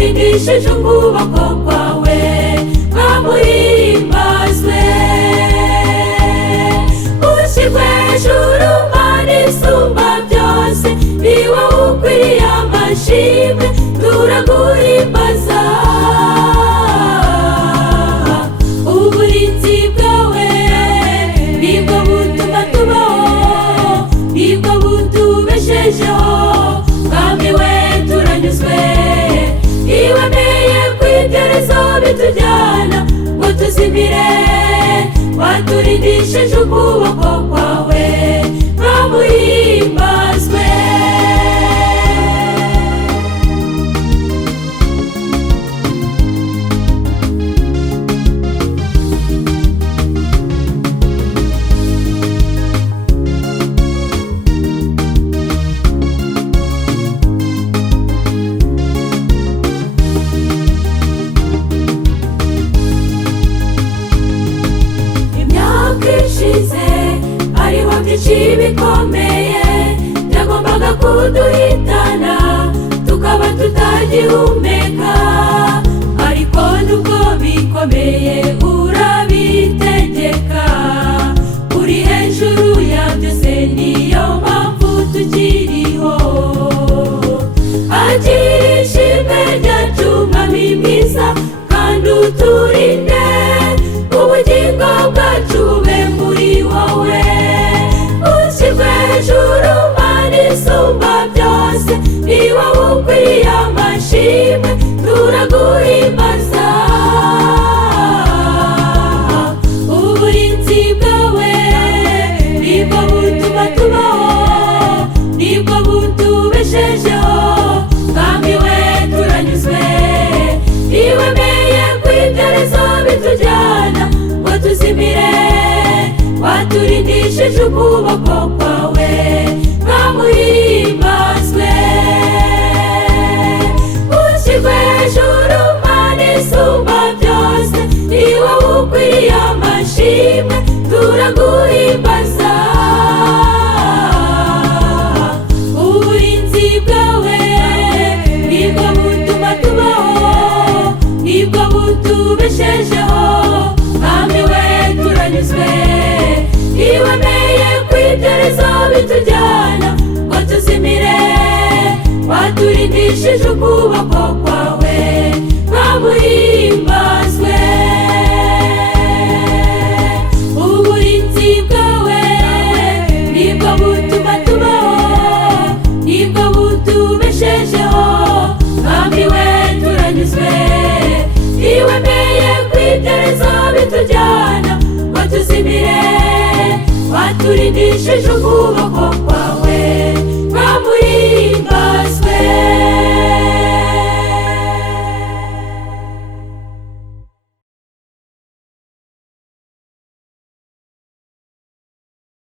waturindishije ukuboko kwawe nkamuhimbazwe ushyirwe hejuru Mana isumba byose ni wowe ukwiriye amashimwe turaguhimbaza uburinzi bwawe nibwo butuma tubaho nibwo butubeshejeho mwami we turanyuzwe iwemeye kwiterezo bitujyana ngo tuzimire waturindishije ukuboko kwawe nkamuhimbazwe hariho byinshi bikomeye byagombaga kuduhitana tukaba tutagihumeka ariko nubwo bikomeye urabitegeka uri hejuru ya byose niyo mpamvu tukiriho agira ishimwe ryacu mwami mwiza kandi uturinde ubugingo bwacu bube muri wowe ushyirwe hejuru Mana isumba byose ni wowe ukwiriye amashimwe turaguhimbaza uburinzi bwawe nibwo butuma tubaho nibwo butubeshejeho mwami we turanyuzwe iwemeye kwiterezo bitujyana ngo tuzimire waturindishije ukuboko kwawe nkamuhimbazwe ushyirwe hejuru Mana isumba byose ni wowe ukwiriye amashimwe turaguhimbaza uburinzi bwawe nibwo butuma tubaho nibwo butubeshejeho mwami we turanyuzwe iwemeye kwiterezo bitujyana ngo tuzimire waturindishije ukuboko kwawe nkamuhimbazwe uburinzi bwawe nibwo butuma tubaho nibwo butubeshejeho mwami we turanyuzwe iwemeye kwiterezo bitujyana ngo tuzimire waturindishije ukuboko